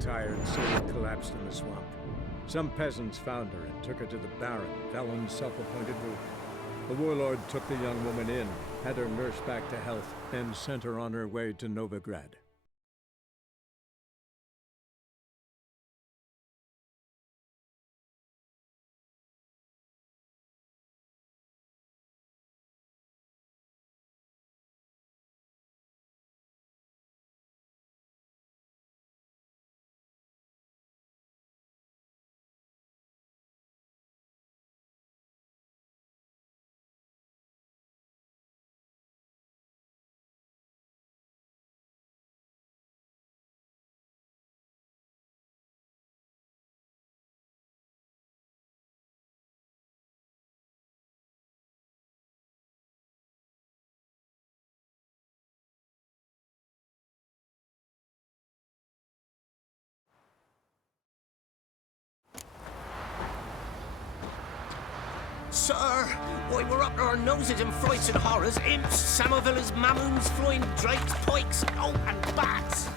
tired, Celia collapsed in the swamp. Some peasants found her and took her to the Baron, Velen's self-appointed ruler. The warlord took the young woman in, had her nursed back to health, and sent her on her way to Novigrad. Sir, why, we're up to our noses in frights and horrors. Imps, Samovillas, mamoons, flying drakes, pikes, oh, and bats.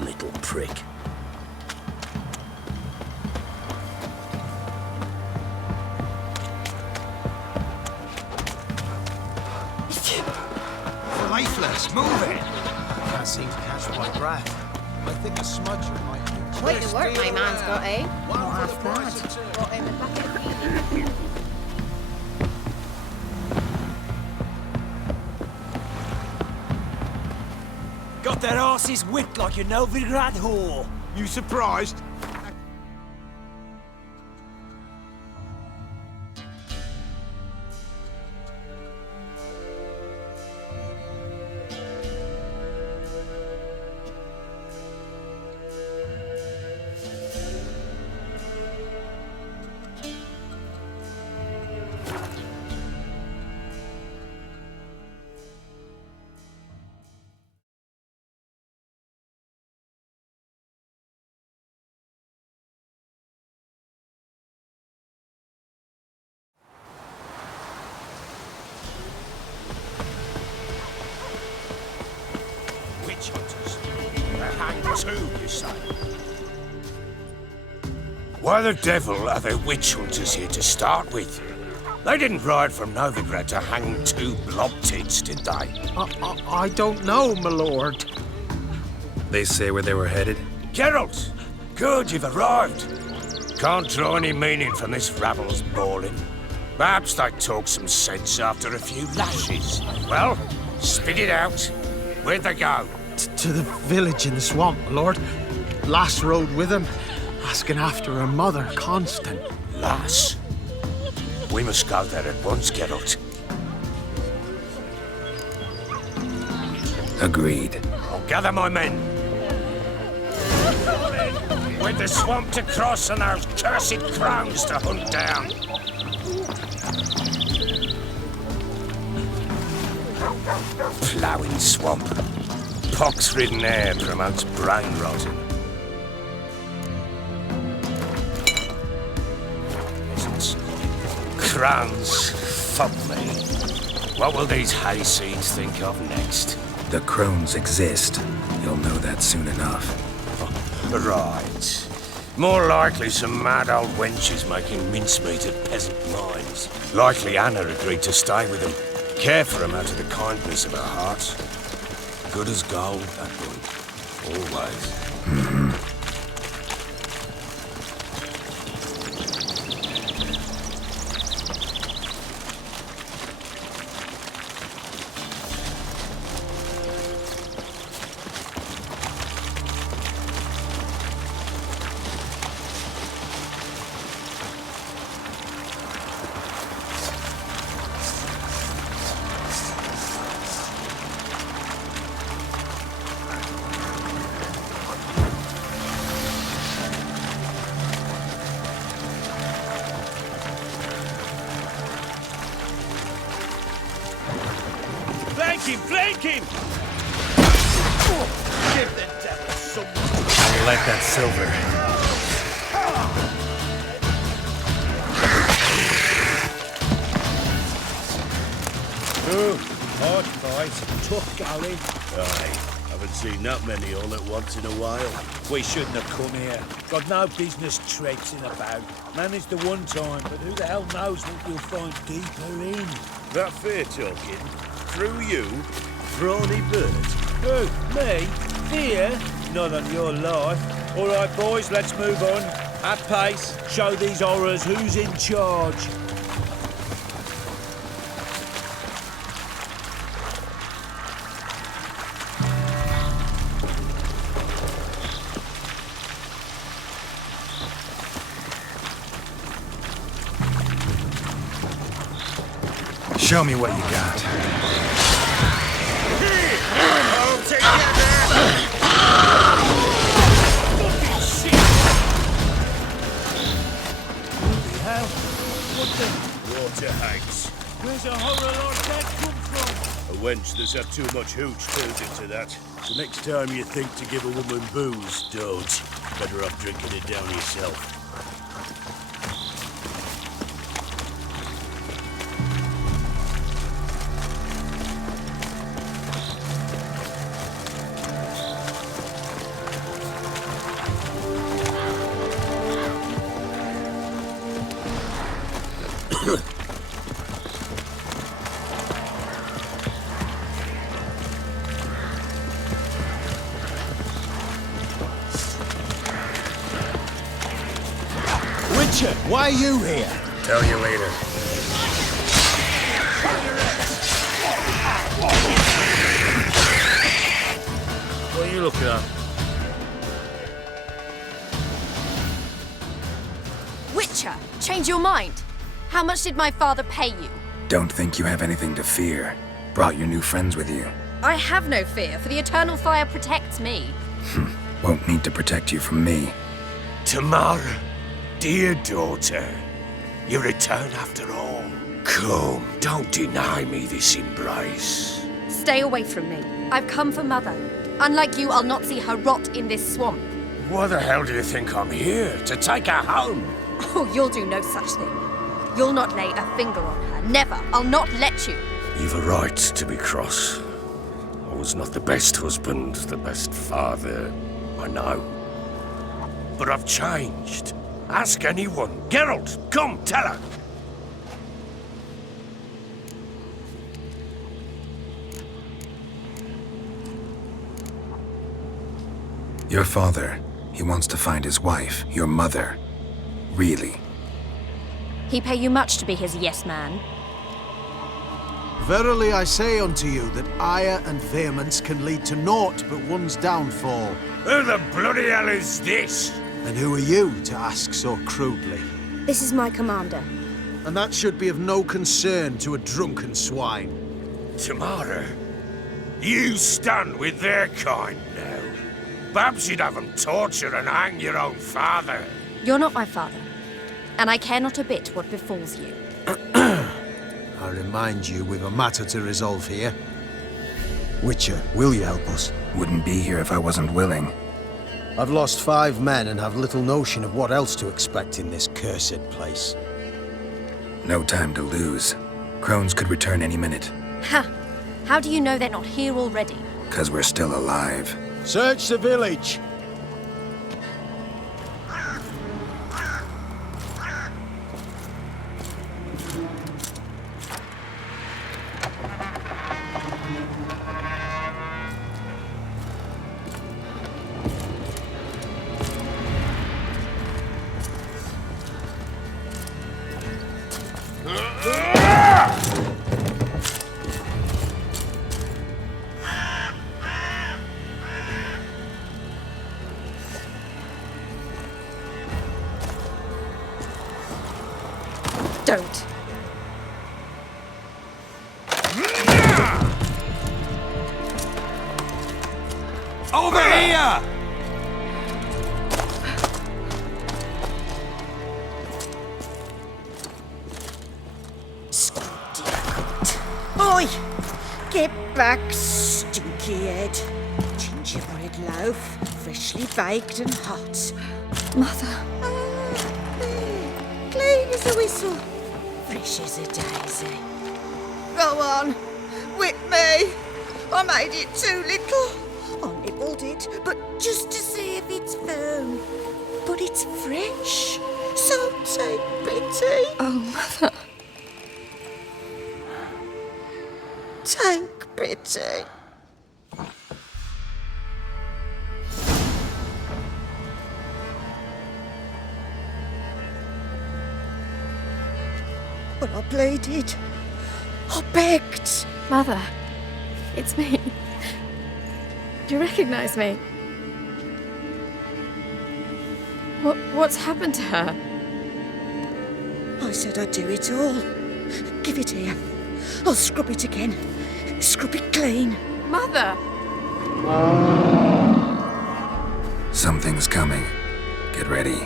Little prick. Lifeless, move it! Can't seem to catch my breath. I think a smudger might be. Quite the work my man's got, eh? One Not for the half price bad. of two. Brought him a bucket of feed. Got their asses whipped like a Novigrad whore. You surprised? Witch hunters. They're hanged too, you say? Why the devil are there witch hunters here to start with? They didn't ride from Novigrad to hang two blob tits, did they? I don't know, my lord. They say where they were headed? Geralt! Good, you've arrived. Can't draw any meaning from this rabble's bawling. Perhaps they talk some sense after a few lashes. Well, spit it out. Where'd they go? To the village in the swamp, my lord. Lass rode with him, asking after her mother, Constant. Lass? We must go there at once, Geralt. Agreed. I'll gather my men. With the swamp to cross and those cursed crowns to hunt down. Ploughing swamp. Pox-ridden air promotes brain rotting. Peasants. Crowns. Fuck me. What will these hayseeds think of next? The crones exist. You'll know that soon enough. Right. More likely some mad old wenches making mincemeat at peasant mines. Likely Anna agreed to stay with them. Care for them out of the kindness of her heart. Good as gold, that boy. Always. Flank him! Flank him! Give the devil some... I'll let that silver. Oh, hard fight. Tough going. Aye, haven't seen that many all at once in a while. We shouldn't have come here. Got no business traipsing about. Managed the one time, but who the hell knows what we'll find deeper in? That fear talking? Through you? Brawny bird? Who? Me? Fear? Not on your life. All right, boys, let's move on. At pace. Show these horrors who's in charge. Show me what you got. Fucking shit! Holy hell! What the... Water hags. Where's a horror like that come from? A wench that's had too much hooch turned into that. So next time you think to give a woman booze, don't. Better off drinking it down yourself. Why are you here? Tell you later. What are you looking at? Witcher, change your mind. How much did my father pay you? Don't think you have anything to fear. Brought your new friends with you. I have no fear, for the eternal fire protects me. Won't need to protect you from me. Tamara, dear daughter, you return after all. Come, don't deny me this embrace. Stay away from me. I've come for Mother. Unlike you, I'll not see her rot in this swamp. Why the hell do you think I'm here? To take her home? Oh, you'll do no such thing. You'll not lay a finger on her. Never. I'll not let you. You've a right to be cross. I was not the best husband, the best father, I know. But I've changed. Ask anyone. Geralt, come, tell her. Your father, he wants to find his wife, your mother. Really? He pay you much to be his yes man. Verily I say unto you that ire and vehemence can lead to naught but one's downfall. Who the bloody hell is this? And who are you to ask so crudely? This is my commander. And that should be of no concern to a drunken swine. Tamara, you stand with their kind now. Perhaps you'd have them torture and hang your own father. You're not my father, and I care not a bit what befalls you. I remind you we've a matter to resolve here. Witcher, will you help us? Wouldn't be here if I wasn't willing. I've lost 5 men and have little notion of what else to expect in this cursed place. No time to lose. Crones could return any minute. Ha! How do you know they're not here already? 'Cause we're still alive. Search the village! Don't. Over here! Oi! Get back, stinky head. Gingerbread. bread loaf, freshly baked and hot. Mother. Clean as a whistle, fresh as a daisy. Go on, whip me. I made it too little. I nibbled it, but just to see if it's firm. But it's fresh, so take pity. Oh, Mother. Take pity. But I pleaded. I begged. Mother. It's me. Do you recognise me? What's happened to her? I said I'd do it all. Give it here. I'll scrub it again. Scrub it clean. Mother! Something's coming. Get ready.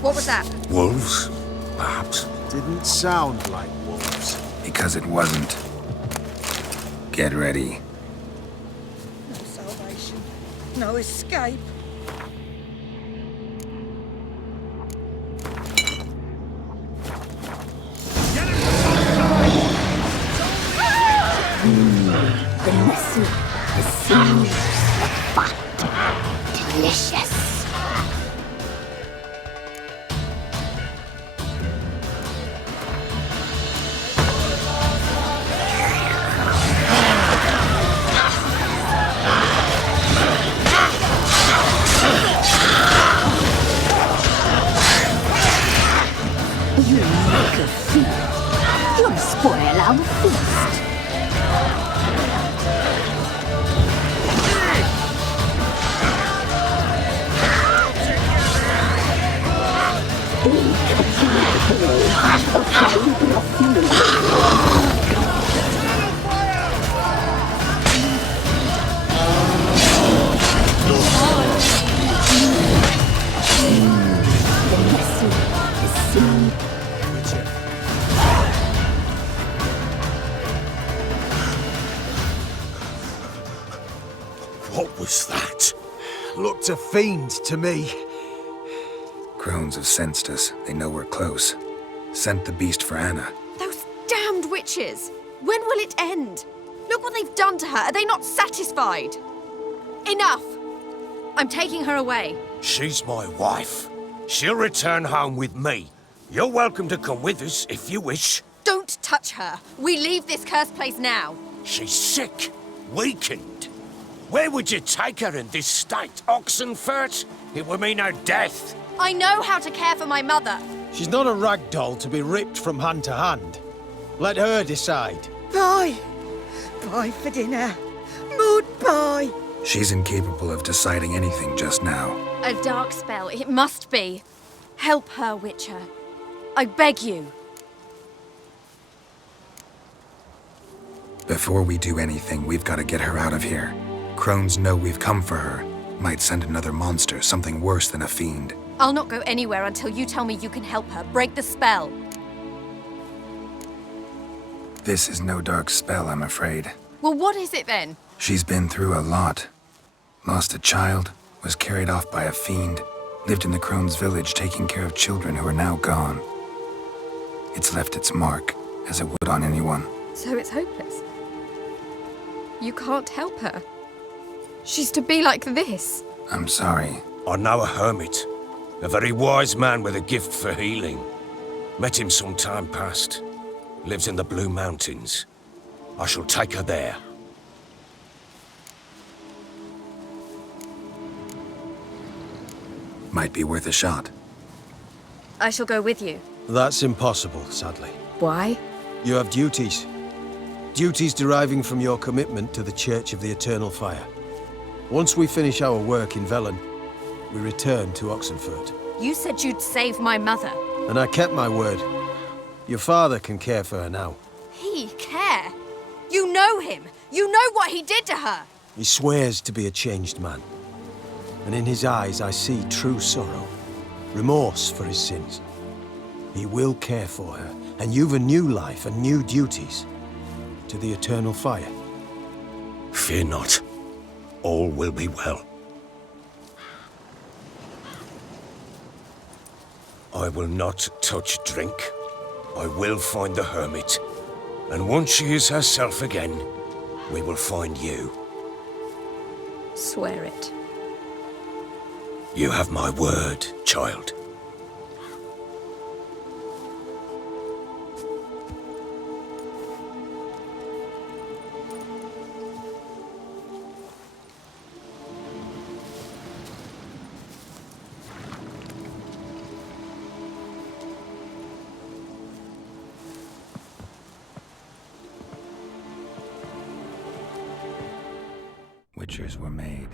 What was that? Wolves? Perhaps. Didn't sound like wolves. Because it wasn't. Get ready. No salvation. No escape. The muscle, the sinews, the fat. Delicious. You make a feast. You'll spoil our feast. What was that? Looked a fiend to me. Crones have sensed us. They know we're close. Sent the beast for Anna. Those damned witches! When will it end? Look what they've done to her. Are they not satisfied? Enough! I'm taking her away. She's my wife. She'll return home with me. You're welcome to come with us if you wish. Don't touch her. We leave this cursed place now. She's sick, weakened. Where would you take her in this state? Oxenfurt? It would mean her death. I know how to care for my mother. She's not a rag doll to be ripped from hand to hand. Let her decide. Pie. Pie for dinner. Mud pie. She's incapable of deciding anything just now. A dark spell, it must be. Help her, Witcher. I beg you. Before we do anything, we've got to get her out of here. Crones know we've come for her. Might send another monster, something worse than a fiend. I'll not go anywhere until you tell me you can help her. Break the spell. This is no dark spell, I'm afraid. Well, what is it then? She's been through a lot. Lost a child, was carried off by a fiend, lived in the Crones' village taking care of children who are now gone. It's left its mark, as it would on anyone. So it's hopeless. You can't help her. She's to be like this. I'm sorry. I know a hermit. A very wise man with a gift for healing. Met him some time past. Lives in the Blue Mountains. I shall take her there. Might be worth a shot. I shall go with you. That's impossible, sadly. Why? You have duties. Duties deriving from your commitment to the Church of the Eternal Fire. Once we finish our work in Velen, we return to Oxenfurt. You said you'd save my mother. And I kept my word. Your father can care for her now. He care? You know him. You know what he did to her. He swears to be a changed man. And in his eyes I see true sorrow, remorse for his sins. He will care for her, and you've a new life and new duties. To the Eternal Fire. Fear not. All will be well. I will not touch drink. I will find the hermit. And once she is herself again, we will find you. Swear it. You have my word, child. Witchers were made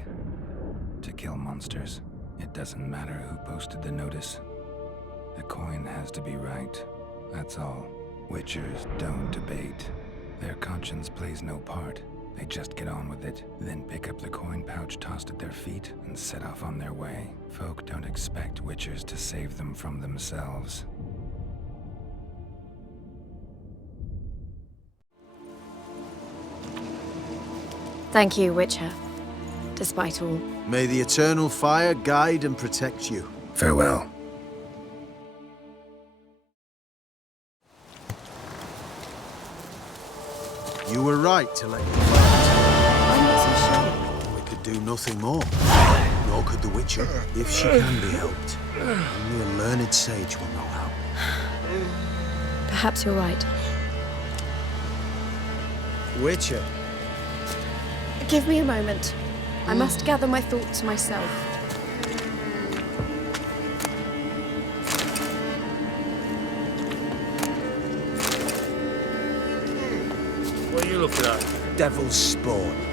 to kill monsters. It doesn't matter who posted the notice. The coin has to be right. That's all. Witchers don't debate. Their conscience plays no part. They just get on with it, then pick up the coin pouch tossed at their feet and set off on their way. Folk don't expect witchers to save them from themselves. Thank you, Witcher. Despite all. May the eternal fire guide and protect you. Farewell. You were right to let me fight. I'm not so sure. We could do nothing more. Nor could the Witcher, if she can be helped. Only a learned sage will know how. Perhaps you're right. Witcher. Give me a moment. I must gather my thoughts myself. What are you looking at? Devil's spawn.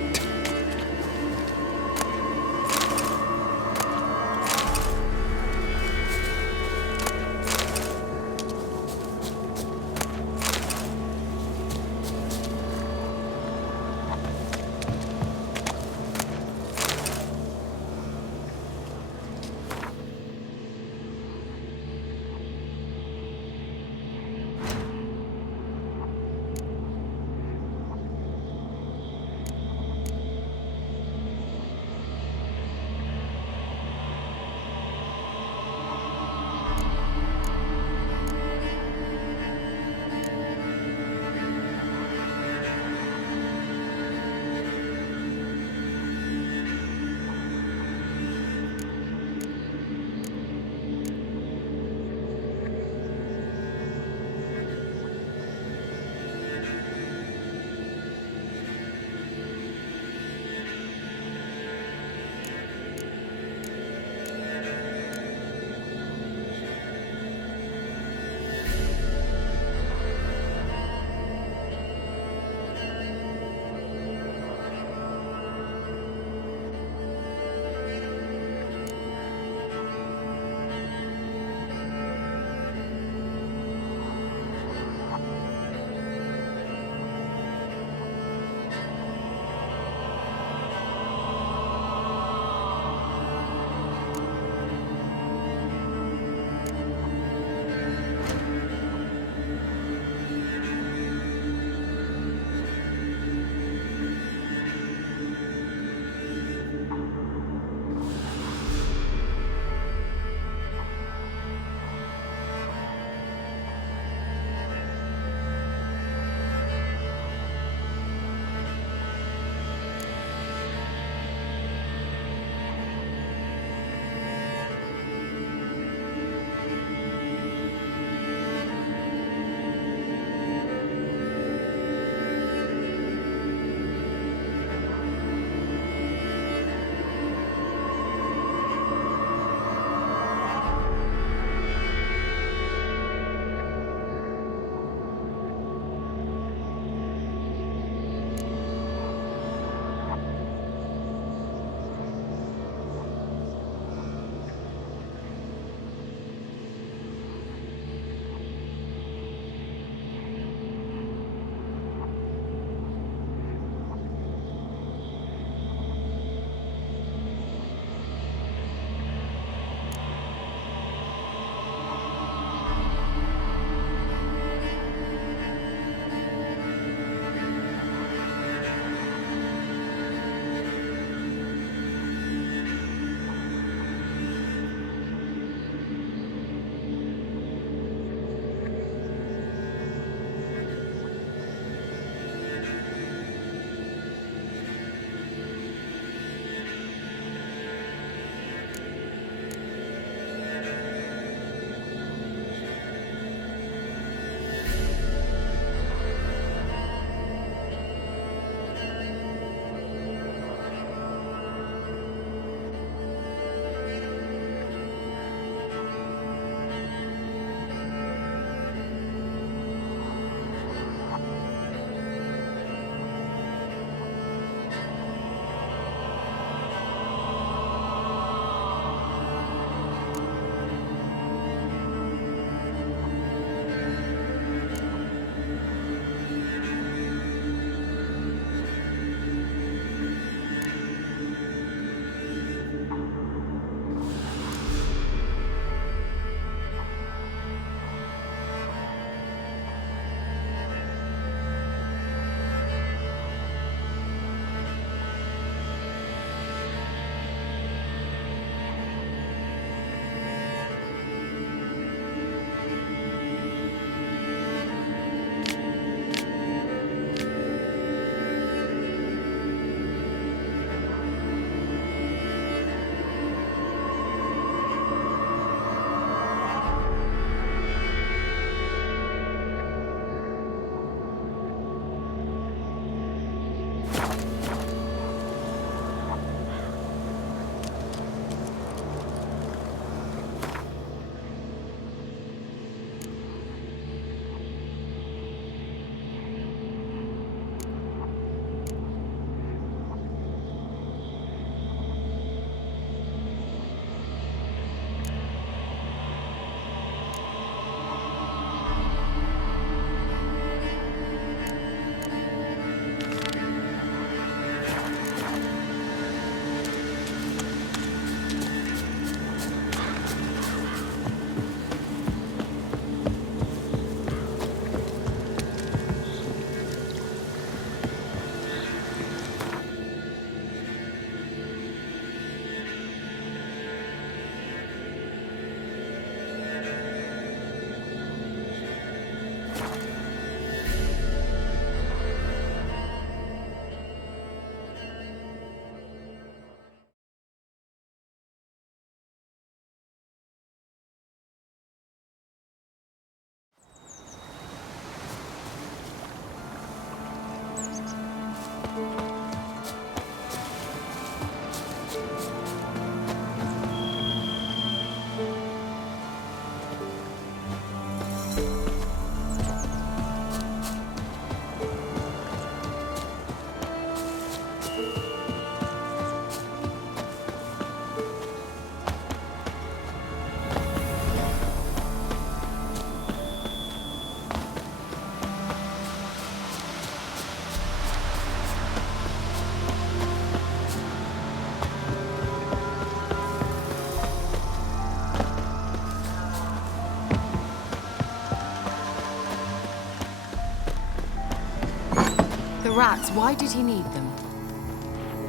rats, why did he need them?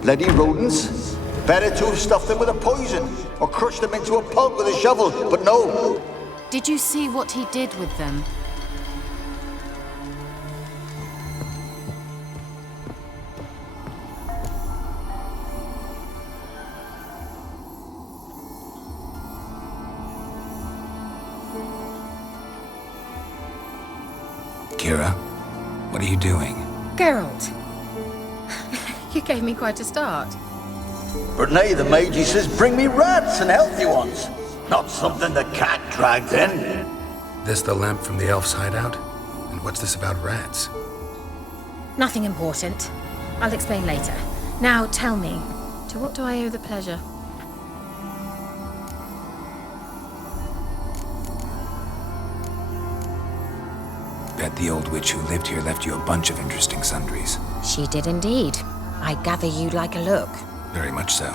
Bloody rodents. Better to have stuffed them with a poison, or crushed them into a pulp with a shovel, but no. Did you see what he did with them? Kira, what are you doing? Geralt. You gave me quite a start. But nay, the mage, he says, bring me rats and healthy ones. Not something the cat dragged in. This the lamp from the elf's hideout? And what's this about rats? Nothing important. I'll explain later. Now tell me, to what do I owe the pleasure? Bet the old witch who lived here left you a bunch of interesting sundries. She did indeed. I gather you'd like a look. Very much so.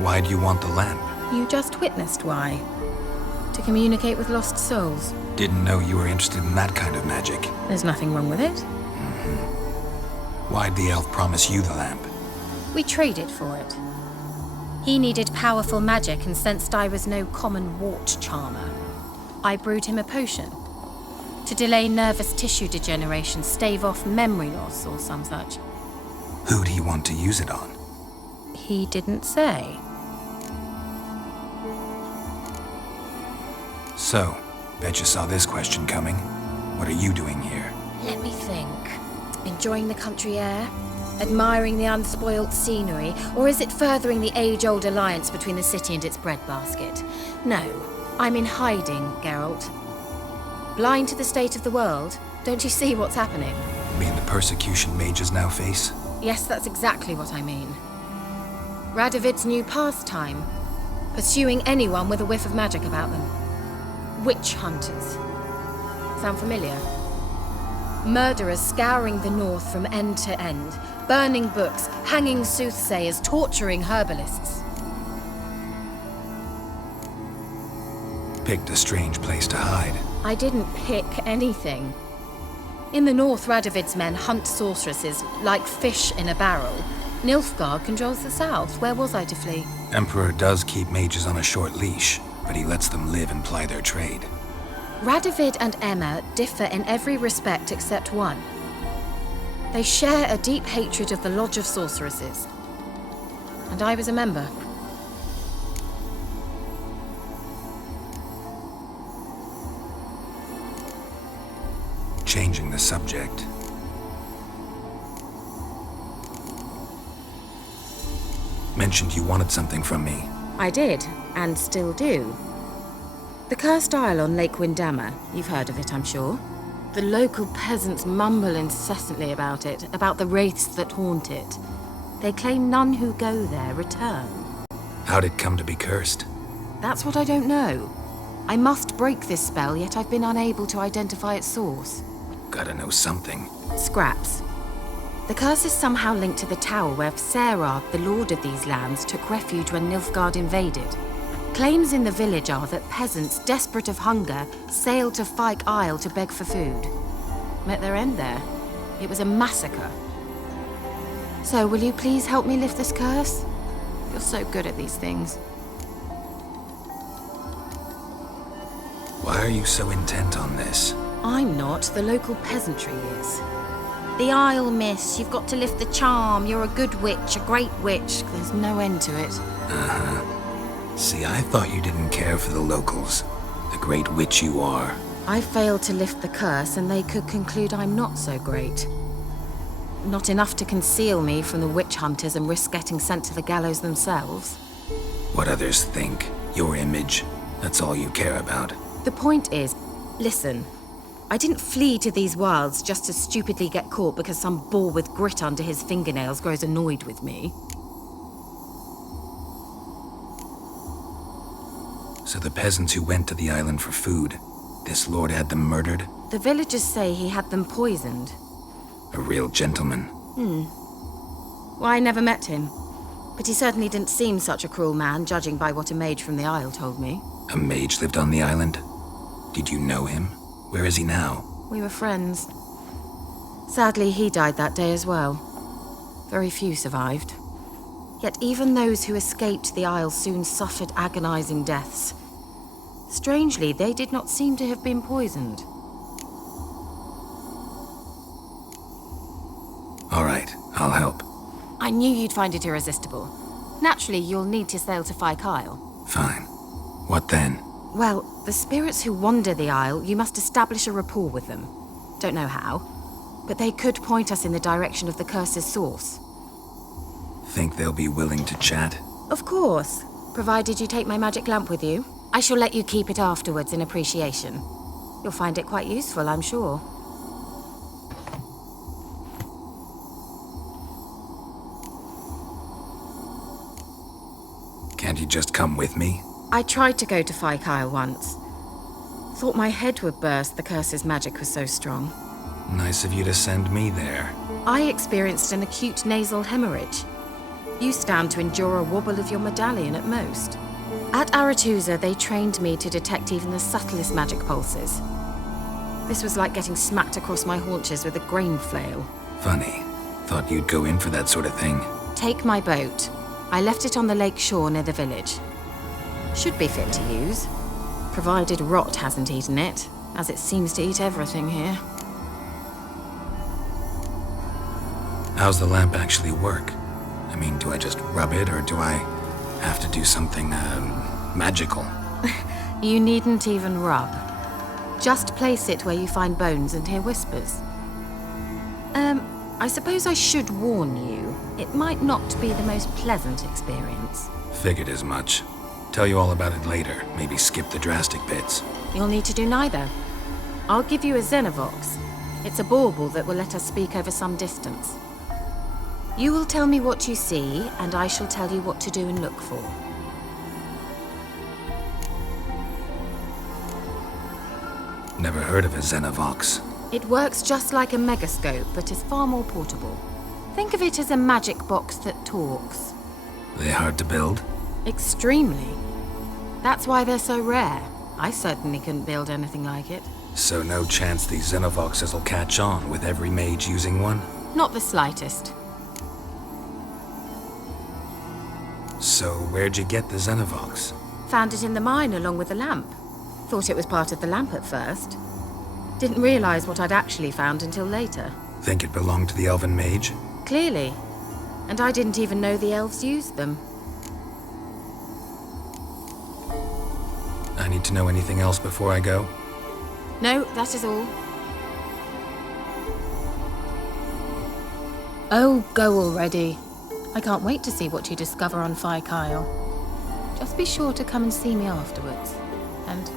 Why do you want the lamp? You just witnessed why. To communicate with lost souls. Didn't know you were interested in that kind of magic. There's nothing wrong with it. Why'd the elf promise you the lamp? We traded for it. He needed powerful magic and sensed I was no common wart charmer. I brewed him a potion. To delay nervous tissue degeneration, stave off memory loss or some such. Who'd he want to use it on? He didn't say. So, bet you saw this question coming. What are you doing here? Let me think. Enjoying the country air? Admiring the unspoilt scenery? Or is it furthering the age-old alliance between the city and its breadbasket? No, I'm in hiding, Geralt. Blind to the state of the world? Don't you see what's happening? You mean the persecution mages now face? Yes, that's exactly what I mean. Radovid's new pastime. Pursuing anyone with a whiff of magic about them. Witch hunters. Sound familiar? Murderers scouring the north from end to end, burning books, hanging soothsayers, torturing herbalists. Picked a strange place to hide. I didn't pick anything. In the north, Radovid's men hunt sorceresses like fish in a barrel. Nilfgaard controls the south. Where was I to flee? Emperor does keep mages on a short leash, but he lets them live and ply their trade. Radovid and Emma differ in every respect except one. They share a deep hatred of the Lodge of Sorceresses. And I was a member. Changing the subject. Mentioned you wanted something from me. I did, and still do. The Cursed Isle on Lake Windammer. You've heard of it, I'm sure. The local peasants mumble incessantly about it, about the wraiths that haunt it. They claim none who go there return. How'd it come to be cursed? That's what I don't know. I must break this spell, yet I've been unable to identify its source. Gotta know something. Scraps. The curse is somehow linked to the tower where Serad, the lord of these lands, took refuge when Nilfgaard invaded. Claims in the village are that peasants, desperate of hunger, sailed to Fyke Isle to beg for food. Met their end there. It was a massacre. So, will you please help me lift this curse? You're so good at these things. Why are you so intent on this? I'm not. The local peasantry is. The Isle, miss. You've got to lift the charm. You're a good witch, a great witch. There's no end to it. Uh-huh. See, I thought you didn't care for the locals. The great witch you are. I failed to lift the curse, and they could conclude I'm not so great. Not enough to conceal me from the witch hunters and risk getting sent to the gallows themselves. What others think, your image, that's all you care about. The point is, listen, I didn't flee to these wilds just to stupidly get caught because some boar with grit under his fingernails grows annoyed with me. So the peasants who went to the island for food, this lord had them murdered? The villagers say he had them poisoned. A real gentleman. Well, I never met him. But he certainly didn't seem such a cruel man, judging by what a mage from the Isle told me. A mage lived on the island? Did you know him? Where is he now? We were friends. Sadly, he died that day as well. Very few survived. Yet even those who escaped the Isle soon suffered agonizing deaths. Strangely, they did not seem to have been poisoned. All right, I'll help. I knew you'd find it irresistible. Naturally, you'll need to sail to Fyke Isle. Fine. What then? Well, the spirits who wander the Isle, you must establish a rapport with them. Don't know how, but they could point us in the direction of the curse's source. Think they'll be willing to chat? Of course, provided you take my magic lamp with you. I shall let you keep it afterwards in appreciation. You'll find it quite useful, I'm sure. Can't you just come with me? I tried to go to Fyke Isle once. Thought my head would burst, the curse's magic was so strong. Nice of you to send me there. I experienced an acute nasal hemorrhage. You stand to endure a wobble of your medallion at most. At Aretusa, they trained me to detect even the subtlest magic pulses. This was like getting smacked across my haunches with a grain flail. Funny. Thought you'd go in for that sort of thing. Take my boat. I left it on the lake shore near the village. Should be fit to use, provided rot hasn't eaten it, as it seems to eat everything here. How's the lamp actually work? I mean, do I just rub it, or do I have to do something, magical? You needn't even rub. Just place it where you find bones and hear whispers. I suppose I should warn you, it might not be the most pleasant experience. Figured as much. Tell you all about it later, maybe skip the drastic bits. You'll need to do neither. I'll give you a Xenovox. It's a bauble that will let us speak over some distance. You will tell me what you see, and I shall tell you what to do and look for. Never heard of a Xenovox. It works just like a megascope, but is far more portable. Think of it as a magic box that talks. They hard to build? Extremely. That's why they're so rare. I certainly couldn't build anything like it. So no chance these Xenovoxes will catch on with every mage using one? Not the slightest. So where'd you get the Xenovox? Found it in the mine along with the lamp. Thought it was part of the lamp at first. Didn't realize what I'd actually found until later. Think it belonged to the elven mage? Clearly. And I didn't even know the elves used them. I need to know anything else before I go? No, that is all. Oh, go already. I can't wait to see what you discover on Fyke Isle. Just be sure to come and see me afterwards. And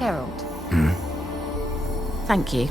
Geralt. Thank you.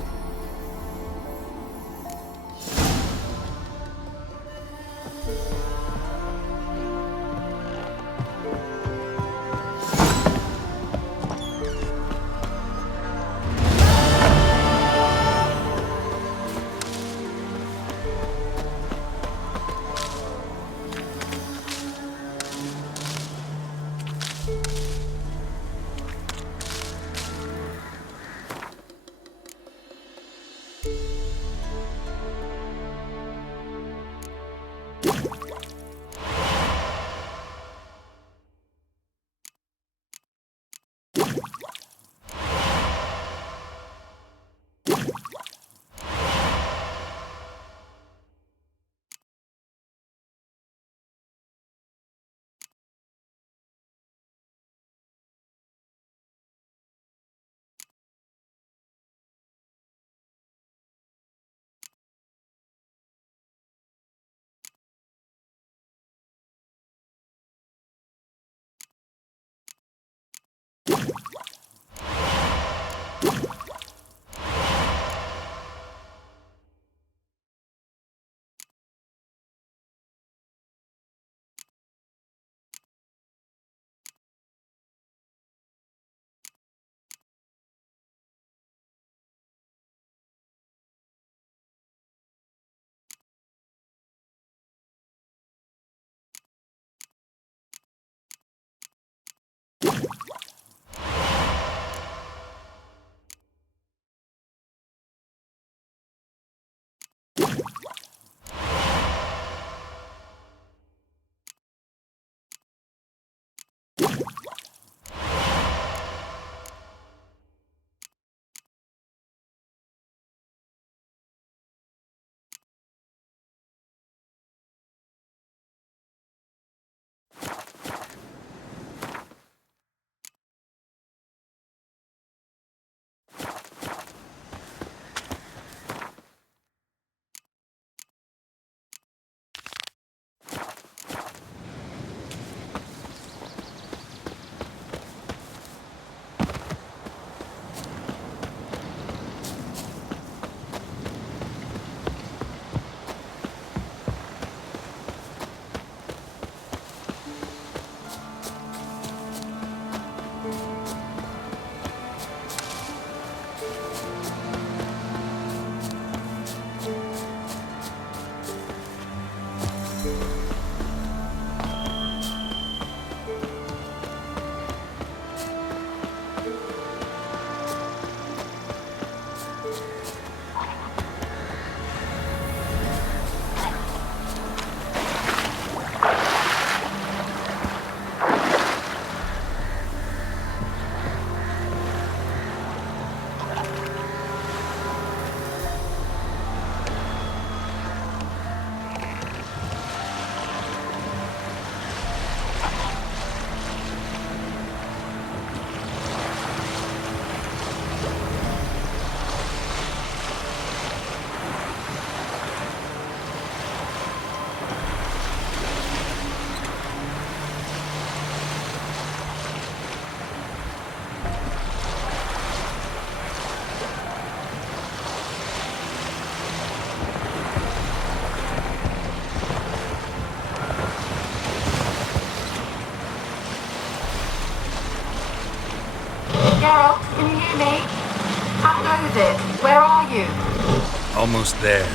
Almost there.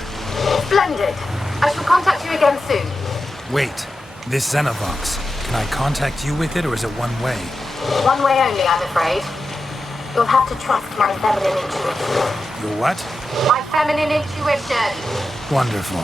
Splendid. I shall contact you again soon. Wait, this Xenovox. Can I contact you with it, or is it one way? One way only, I'm afraid. You'll have to trust my feminine intuition. Your what? My feminine intuition. Wonderful.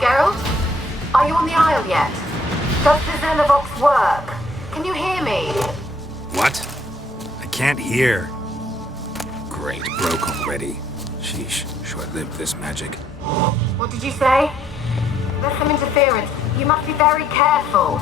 Geralt? Are you on the Isle yet? Does the Xenovox work? Can you hear me? What? I can't hear. Great, broke already. Sheesh, short-lived this magic. What did you say? There's some interference. You must be very careful.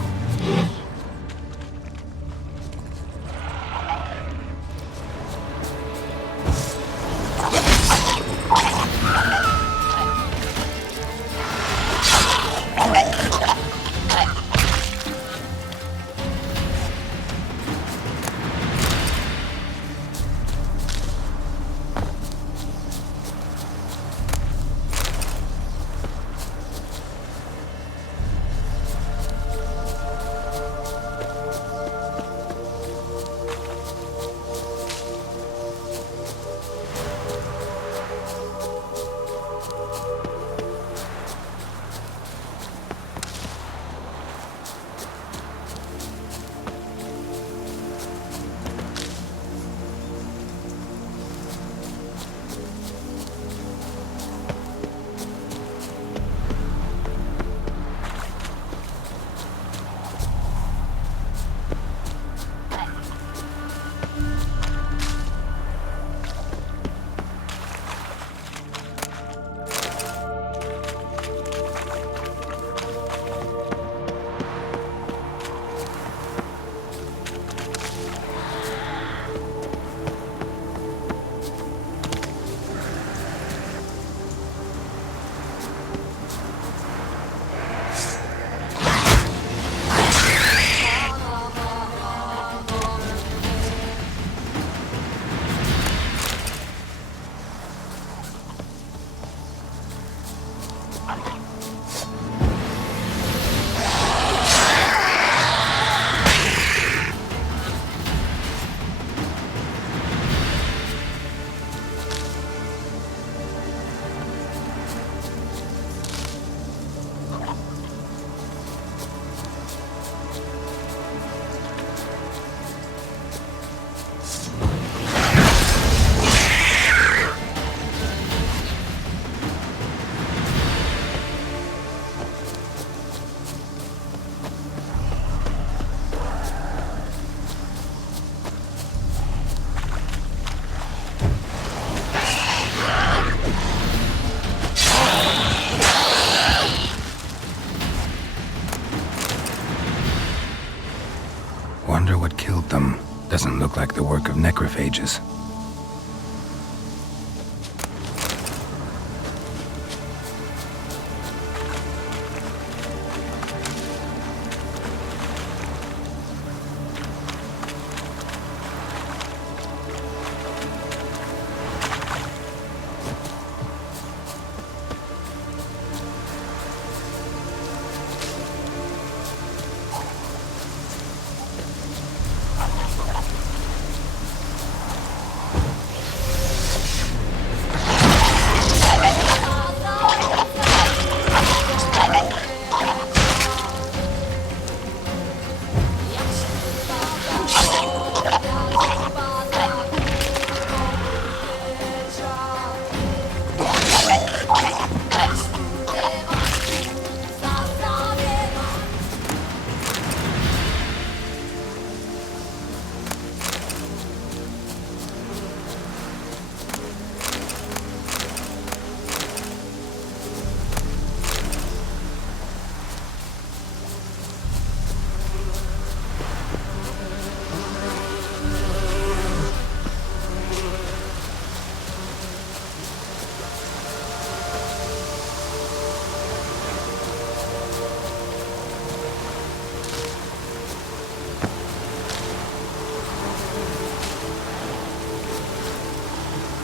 Wonder what killed them. Doesn't look like the work of necrophages.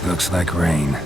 Looks like rain.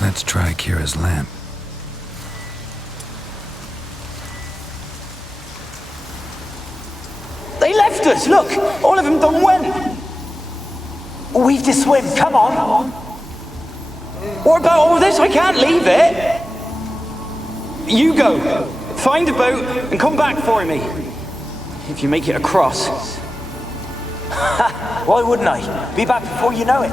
Let's try Kira's lamp. They left us, look! All of them done went! We've to swim, come on! What about all this? I can't leave it! You go, find a boat and come back for me. If you make it across. Why wouldn't I? Be back before you know it.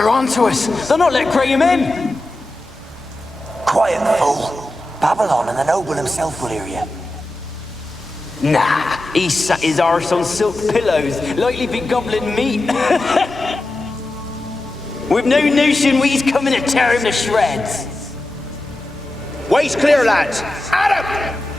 They're onto us. They'll not let Graham in. Quiet, fool. Babylon and the noble himself will hear you. Nah, he sat his arse on silk pillows, likely be gobbling meat. We've no notion we's coming to tear him to shreds. Way's clear, lads. At him!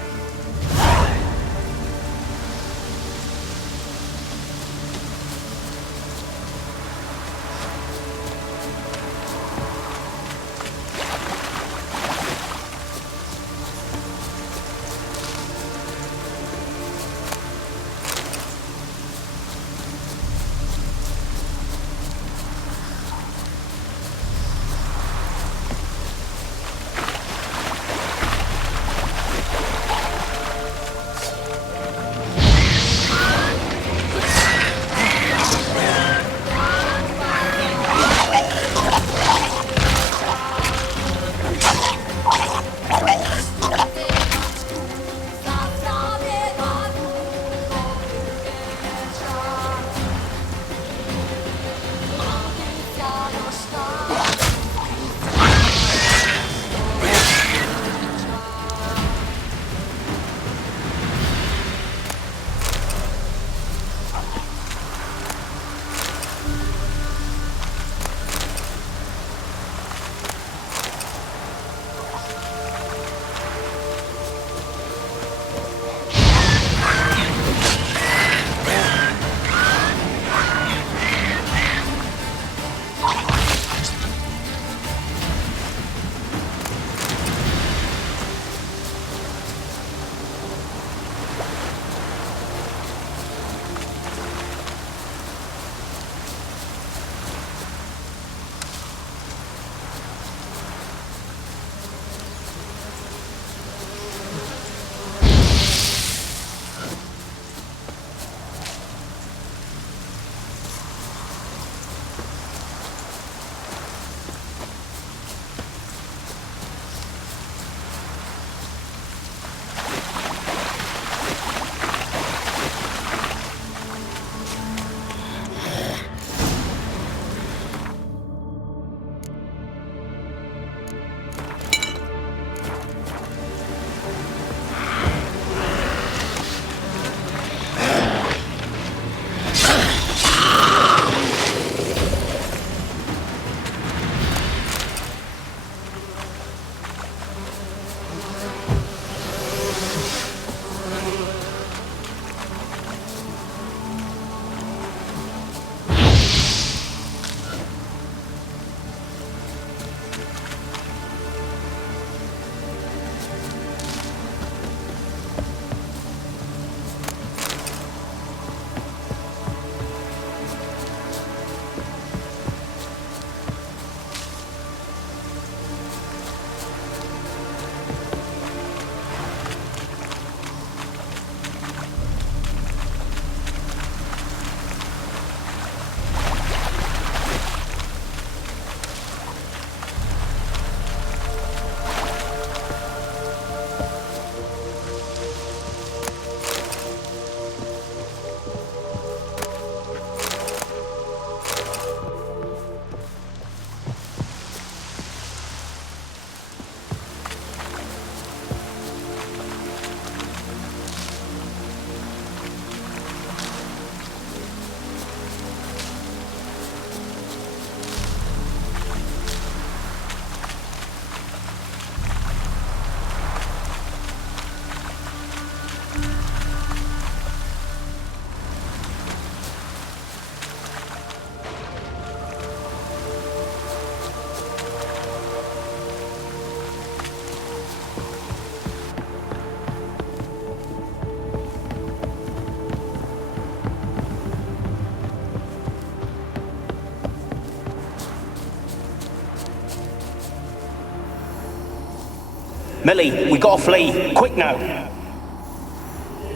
Millie, we gotta flee. Quick now.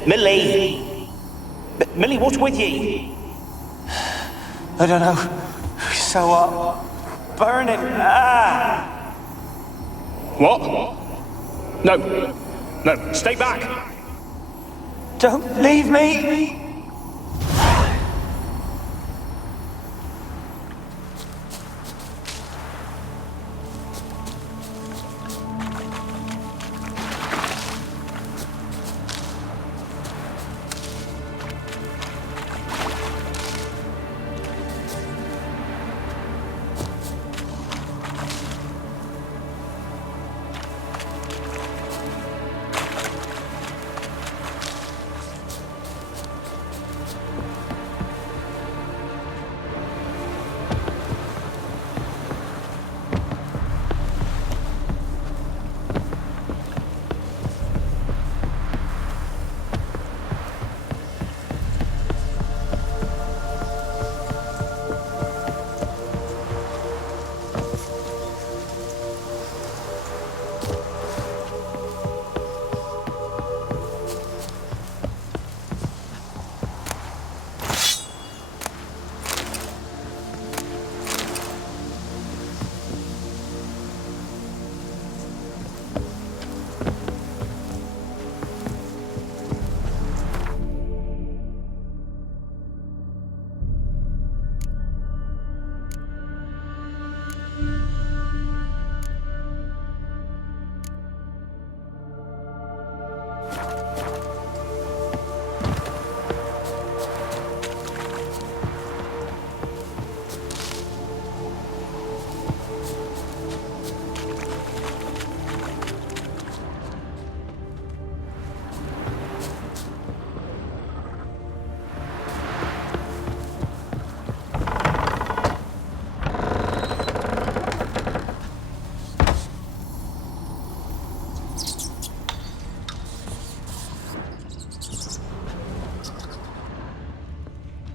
Millie. Millie, what's with ye? I don't know. So, burning. Ah! What? No. No, stay back. Don't leave me.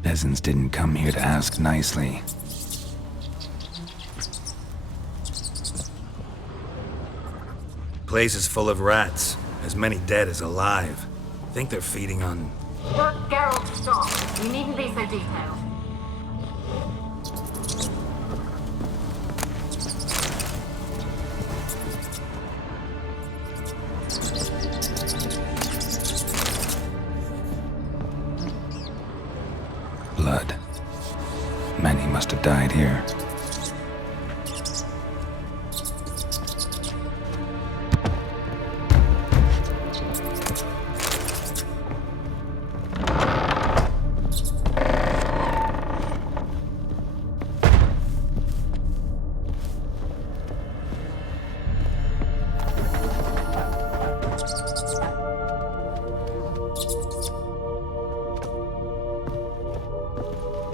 Peasants didn't come here to ask nicely. Place is full of rats. As many dead as alive. Think they're feeding on... Geralt, stop. You needn't be so detailed. Blood. Many must have died here.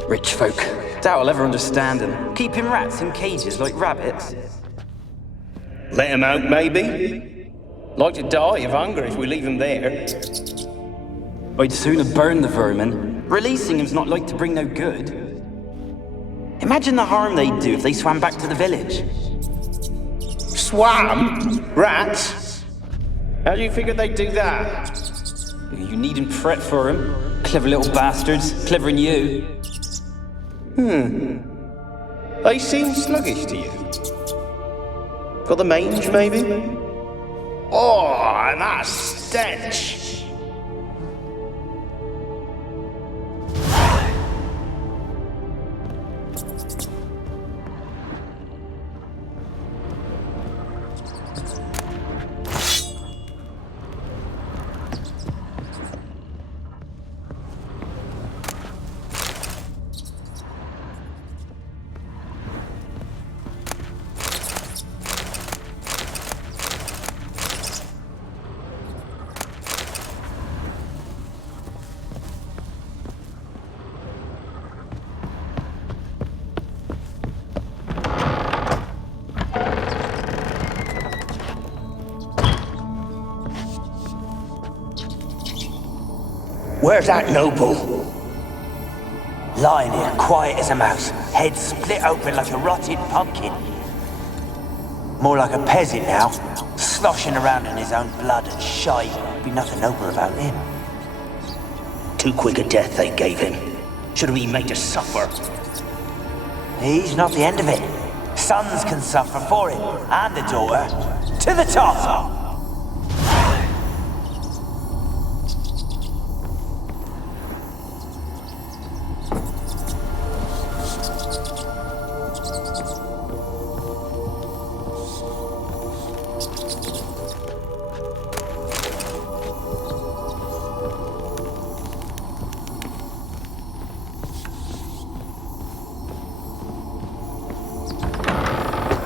Rich folk. Doubt I'll ever understand them. Keeping rats in cages like rabbits. Let them out, maybe? Like to die of hunger if we leave them there. I'd sooner burn the vermin. Releasing them's not like to bring no good. Imagine the harm they'd do if they swam back to the village. Swam? Rats? How do you figure they'd do that? You needn't fret for them. Clever little bastards. Clever than you. They seem sluggish to you. Got the mange, maybe? Oh, and that stench! Where's that noble? Lying here, quiet as a mouse, head split open like a rotted pumpkin. More like a peasant now, sloshing around in his own blood and shite. Be nothing noble about him. Too quick a death they gave him. Should have been made to suffer. He's not the end of it. Sons can suffer for him, and the daughter. To the top!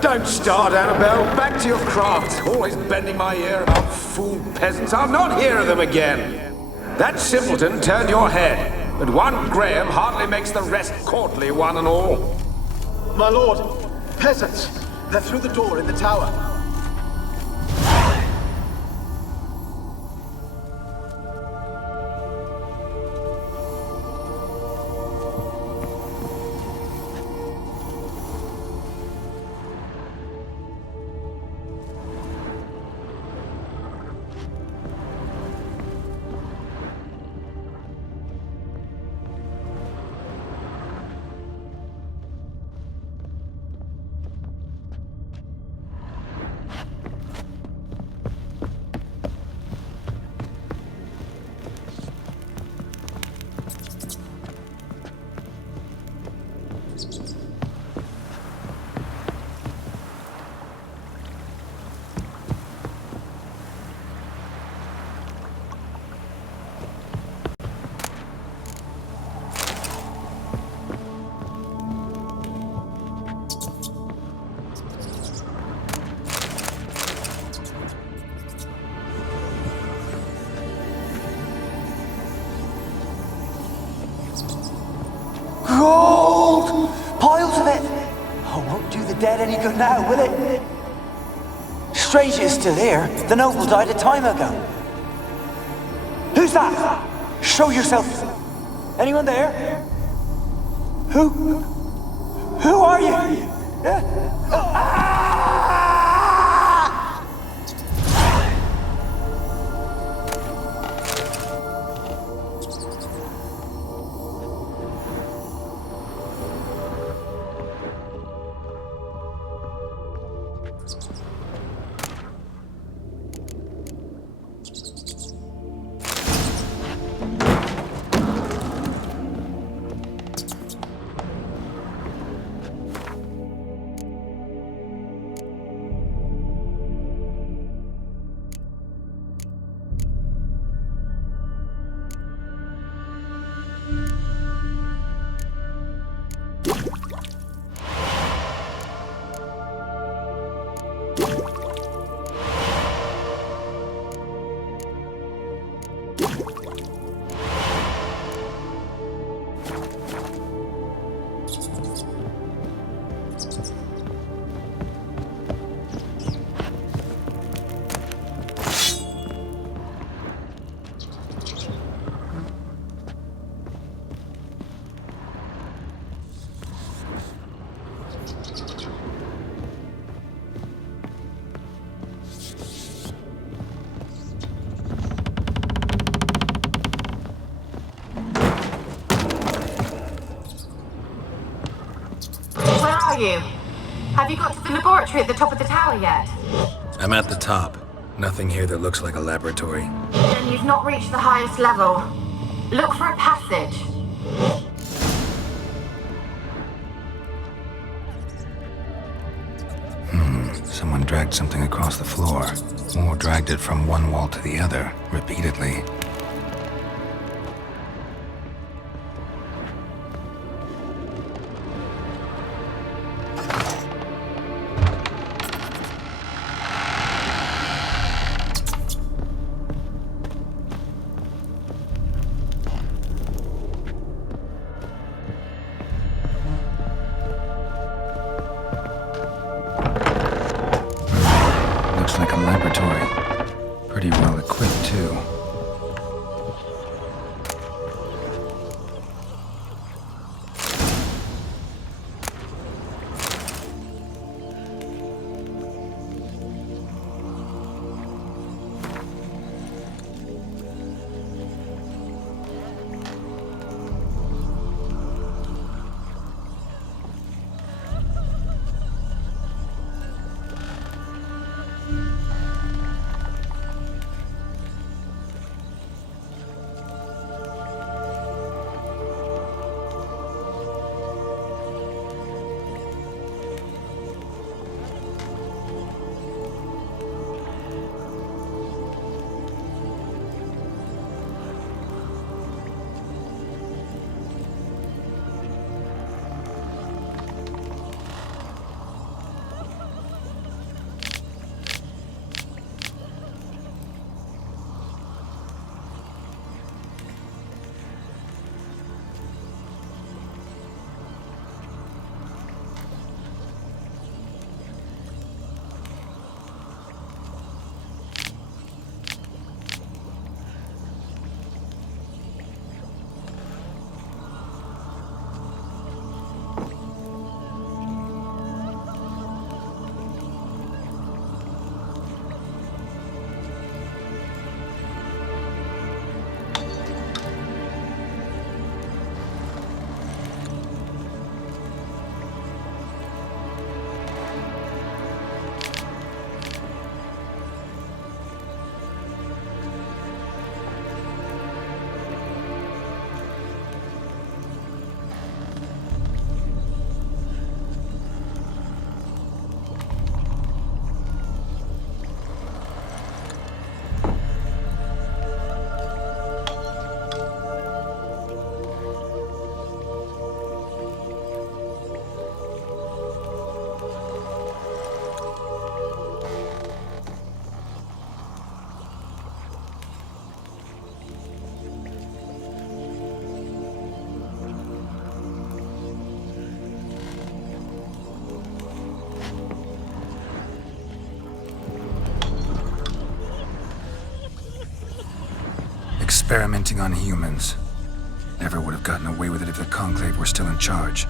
Don't start, Annabelle. Back to your craft. Always bending my ear about fool peasants. I'll not hear of them again. That simpleton turned your head, but one Graham hardly makes the rest courtly, one and all. My lord, peasants. They're through the door in the tower. Gold! Piles of it! Oh, won't do the dead any good now, will it? Strange it's still here. The noble died a time ago. Who's that? Show yourself. Anyone there? Who are you? Have you got to the laboratory at the top of the tower yet? I'm at the top. Nothing here that looks like a laboratory. Then you've not reached the highest level. Look for a passage. Someone dragged something across the floor, or dragged it from one wall to the other, repeatedly. Like a laboratory. Pretty well equipped, too. Experimenting on humans. Never would have gotten away with it if the Conclave were still in charge.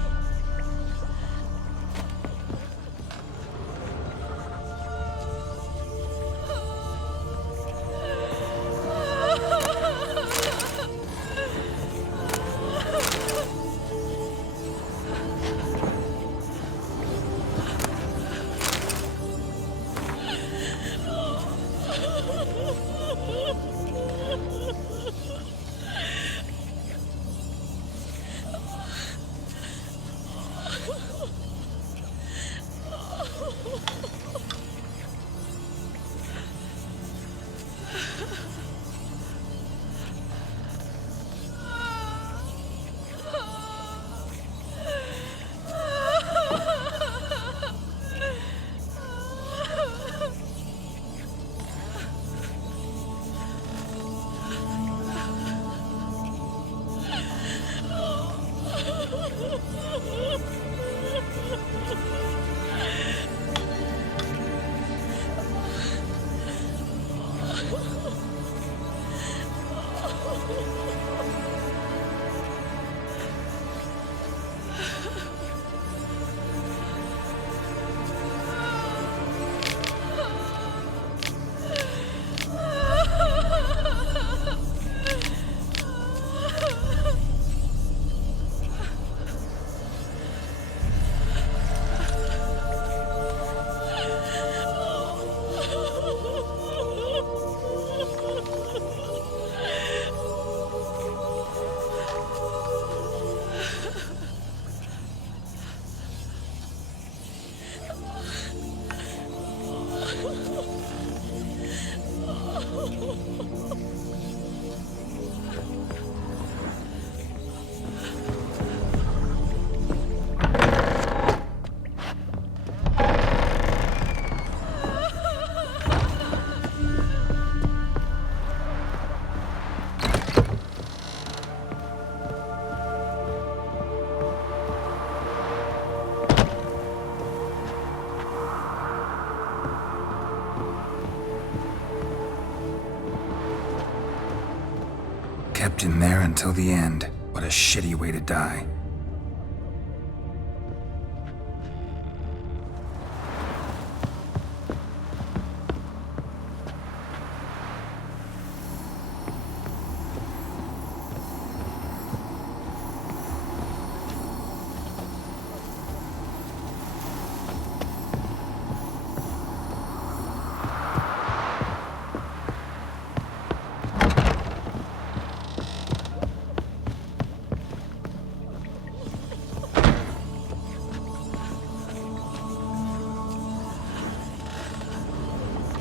Kept in there until the end. What a shitty way to die.